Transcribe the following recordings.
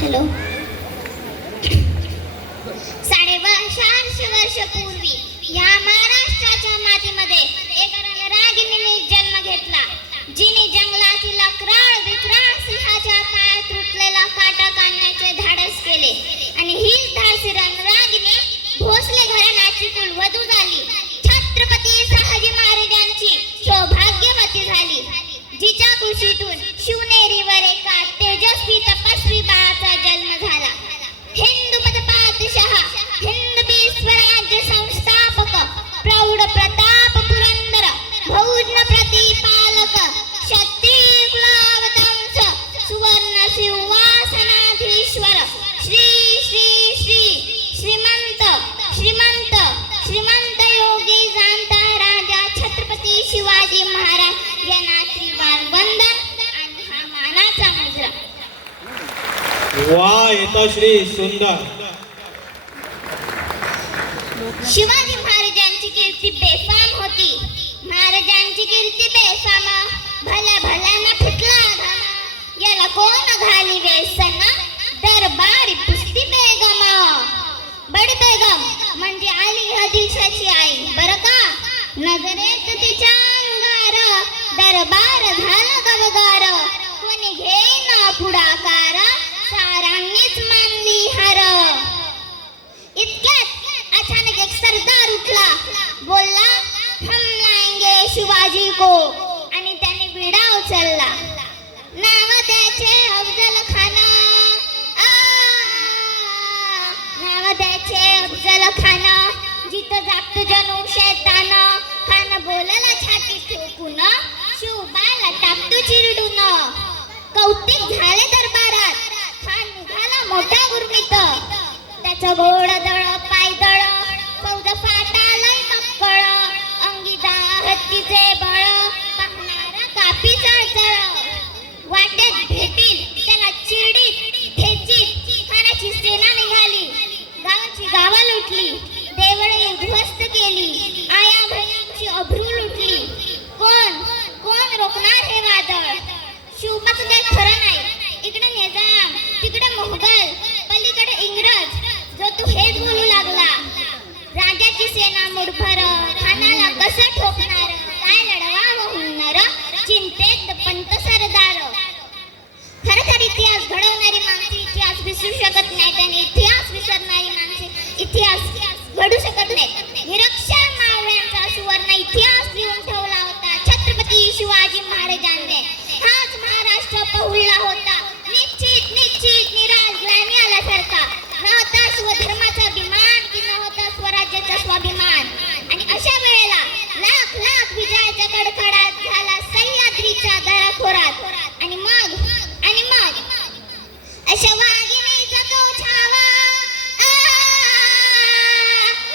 Hello. 450 वर्षापूर्वी या महाराष्ट्राच्या मातीमध्ये एका रणरागिणीने जन्म घेतला, जिने जंगलातील अक्राळ विक्राळ सिंहाच्या पायात तुटलेला काटा काढण्याचे धाडस केले आणि हीच धाडसी रणरागिणी भोसले घराण्याची कुलवधू झाली. छत्रपती शहाजी महाराजांची सौभाग्यवती झाली, जिच्या कुशीतून शिवनेरीवर एका तेजस्वी तपस्वी बाळाचा जन्म झाला. हिंदू पातशाह, हिंदवी स्वराज्य संस्थापक, प्रौढ प्रताप पुरंदर, भौज्ञ प्रतिपालक, क्षत्रिय कुलावतंस, सुवर्ण सिंहासनाधीश्वर, श्री श्री श्री श्रीमंत श्रीमंत श्रीमंत योगी जाणता राजा छत्रपती शिवाजी महाराज यांना त्रिवार वंदन आणि हा मानाचा मुजरा. वा यथाश्री सुंदर. शिवाजी महाराजांची कीर्ती बेफाम होती. महाराजांची कीर्ती बेफाम, भल्या भल्यांना फुटला घाम, याला कोण घाली व्यसन, दरबारी पुस्ती बेगम. बडी बेगम म्हणजे आली आदिलशाची आई बरं का. नजरेत तिच्या अंगार दरबार झाला गवगार, कोणी घेना पुढाकार, सारांनीच मानली हार. इतक्यात अचानक एक सरदार उठला, बोलला हम लाएंगे शिवाजी को, आणि त्याने विडा उचलला. नाव त्याचे अफजल खान, नाव त्याचे अफजल खान, जिथं जागत जणू शैतान. खान बोलला छाती ठोकून, शिवबाला टाकतो चिरडून. कौतिक झाले दरबारात, खान निघाला मोठा गुरमीत. त्याचं घोड दळ पायदळ, फौज फाटालय मक्कळ, अंगी हत्तीचे बळ, पाहणारा कापी चळचळ. वाटेत भेटील त्याला चिरडीत ठेचीत खानाची सेना निघाली. गावाची गावा लुटली, देवळे उद्ध्वस्त केली, आया बहिणींची अभ्रू लुटली. कोण कोण रोखणार हे वादळ. शिवबाचं काही खरं नाही. इकडे निजाम, तिकडे मुघल, पलीकडे इंग्रज. जो तू हेच बोलू लागला. राजाची सेना मुठभर, खानाला कसं ठोकणार, काय लढवावं हुन्नर, चिंतेत पंत सरदार. खरखर इतिहास घडवणारी माणसे इतिहास विसरू शकत नाहीत आणि इतिहास विसरणारी माणसे इतिहास घडू शकत नाहीत. निरक्षर मावळ्यांचा सुवर्ण इतिहास लिहून ठेवला होता छत्रपती शिवाजी महाराजांनी. हाच महाराष्ट्र पहुडला होता निश्चित निश्चित निराश ग्लानी आल्यासारखा. नव्हता स्वधर्माचा अभिमान की नव्हता स्वराज्याचा स्वाभिमान. आणि अशा वेळेला लाख लाख विजयाच्या कडकडाट झाला सह्याद्रीच्या दराखोरात. आणि मग अशा वाघिणीचा तो छावा,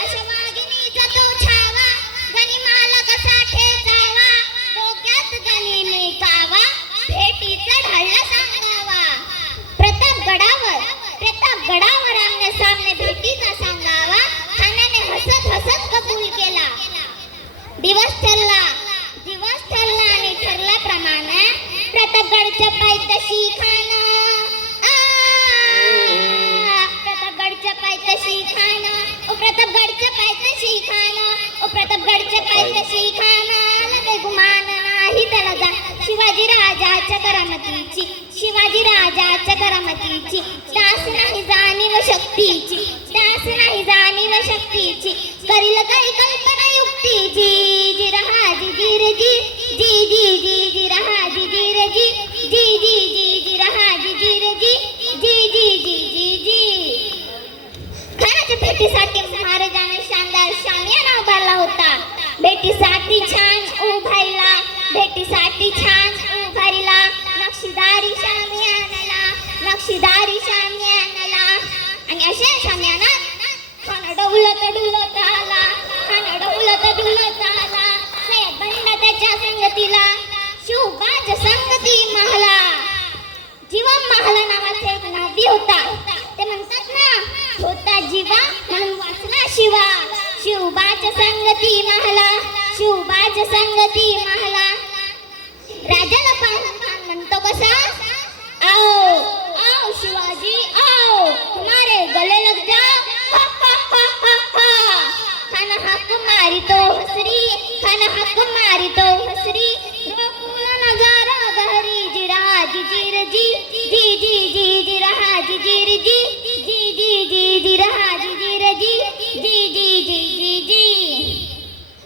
अशा वाघिणीचा तो छावा, गनिमाला कसा ठेचावा, डोक्यात गनिमी कावा, भेटीचा ढाळला सांगावा. प्रतापगडावर आमने सामने भेटीचा सांगावा. खानाने हसत हसत कबूल केला. दिवस ठरला आणि ठरल्याप्रमाणे प्रतापगडच्या पायथ्याशी खान, प्रतापगडच्या पायथ्याशी खान, ओ प्रतापगडच्या पायथ्याशी खान, ओ प्रतापगडच्या पायथ्याशी खान. आला काही गुमान नाही त्याला जा. शिवाजी राजाच्या करामतीची, शिवाजी राजाच्या करामतीची, दास नाही जाणीव शक्तीची, दास नाही जाणीव शक्तीची, करील काही कल्पना युक्तीची. जी रहा जी जी रे जी, जी जी जी जी रहा जी जी रे जी, जी जी जी जी रहा जी जी रे जी, जी जी जी जी जी. खानाच्या भेटीसाठी महाराजांनी शानदार शामियाना उभारला होता. भेटीसाठी छान उभारला, भेटीसाठी छान उभारला. नक्षीदारी शामियानाला, नक्षीदारी शामियानाला. आणि अशा शामियानात खान डुलत आला, खान डुलत आला. सय्यद बंड त्याच्या संगतीला, शिवबाच्या संगती महला. जीवा महला नावाचा एक नदी होता. ते म्हणतात ना, होता जीवा म्हणून वाचला शिवा. शिवबाच्या संगती महला, शिवबाच्या संगती महला. राजाला पाहून खान म्हणतो कसा, आओ आओ शिवाजी मारितो हसरी खान हक मारितो हसरी रोकुल नगारा घरी जिरा जिजीर जी जी जी जी जिरा जिजीर जी जी जी जी जिरा जिजीर जी जी जी जी जी जी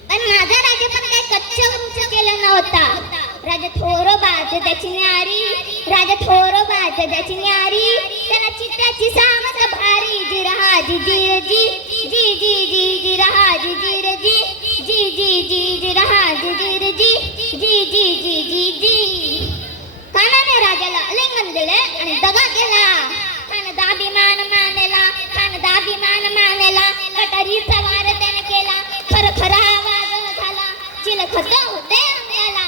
पण माझा राजा पण काय कच्च्या उंच केलं नव्हता राजा थोर बाज त्याची न्यारी राजा थोर बाज त्याची न्यारी त्याला चित्ताची सामत भारी जिरा जिजीर जी जी जी जी जिरा जिजीर जी जी जी जी जिरा जिजीर जी जी जी जी जी जी कानाने राजाला आलिंगन दिले आणि दगा केला खान दाभिमान मानेला खान दाभिमान मानेला कटारीचा वार त्याने केला खर खरा आवाज झाला चिलखत होते अंगाला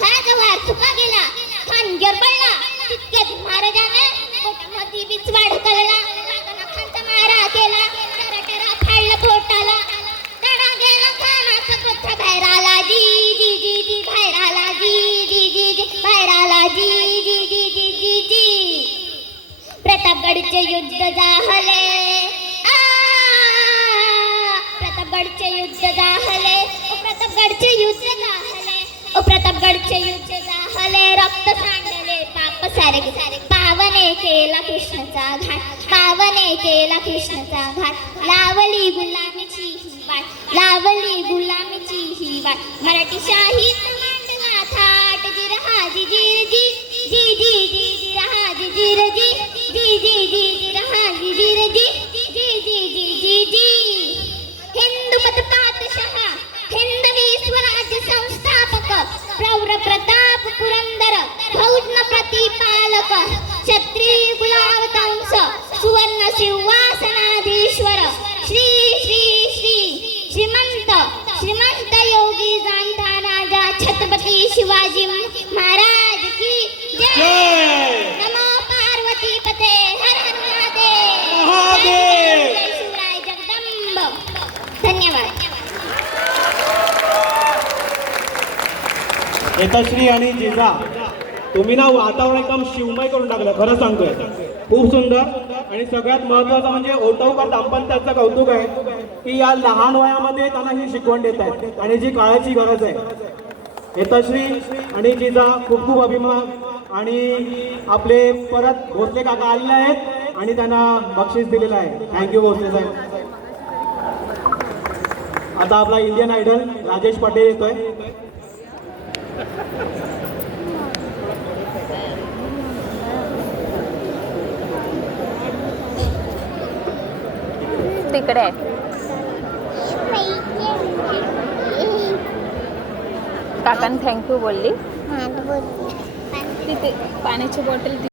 खराचा वार चुका गेला खान गरबळला तितक्यात महाराजाने पोटमधी बिचवाड कळला खानचा मारा केला टरा फाडला पोटाला तडा गेला खानाचा पत्ता बाहेर आला जी जी जी जी बाहेर आला जी जी जी जी बाहेर आला जी जी जी जी जी जी प्रतापगडचे युद्ध झाले प्रतापगडचे युद्ध झाले प्रतापगडचे युद्ध झाले प्रतापगडचे युद्ध झाले रक्त सांडले पाप सारे सारे पावने केला कृष्णाचा घाट पावने केला कृष्णाचा घाट लावली गुलामीची ही वाट लावली गुलामीची ही वाट मराठी शाहीत मांडला थाट जिरहा जिजीर जी जी जी जी जिरहा जिजीर जी जी जी जी जिरहा जिजीर जी जी जी जी जी जी हिंदू मत पातशहा हिंदवी स्वराज्य संस्थापक प्रौर प्रताप पुरंदर भौज्ञ प्रतिपालक क्षत्रिय कुलावतांश सुवर्ण सिंहासनाधीश्वर श्री श्री श्री श्रीमंत श्रीमंत योगी जाणता राजा छत्रपती शिवाजी महाराज की जय जय नमो पार्वती पते हर हर महादेव महादेव. जय शिवराय जगदंब धन्यवाद यशश्री आणि जिजा तुम्ही ना वातावरण एकदम शिवमय करून टाकलं खरं सांगतोय खूप सुंदर आणि सगळ्यात महत्त्वाचं म्हणजे ओटवकर दाम्पत्याचं कौतुक आहे की या लहान वयामध्ये त्यांना ही शिकवण देत आहेत आणि जी काळाची गरज आहे यशश्री आणि जिजा खूप खूप अभिमान आणि आपले परत भोसले काका आलेले आहेत आणि त्यांना बक्षीस दिलेलं आहे थँक्यू भोसले साहेब आता आपला इंडियन आयडल राजेश पटेल येतोय तिकडे आहे. काकांनी थँक्यू बोलली तिथे पाण्याची बॉटल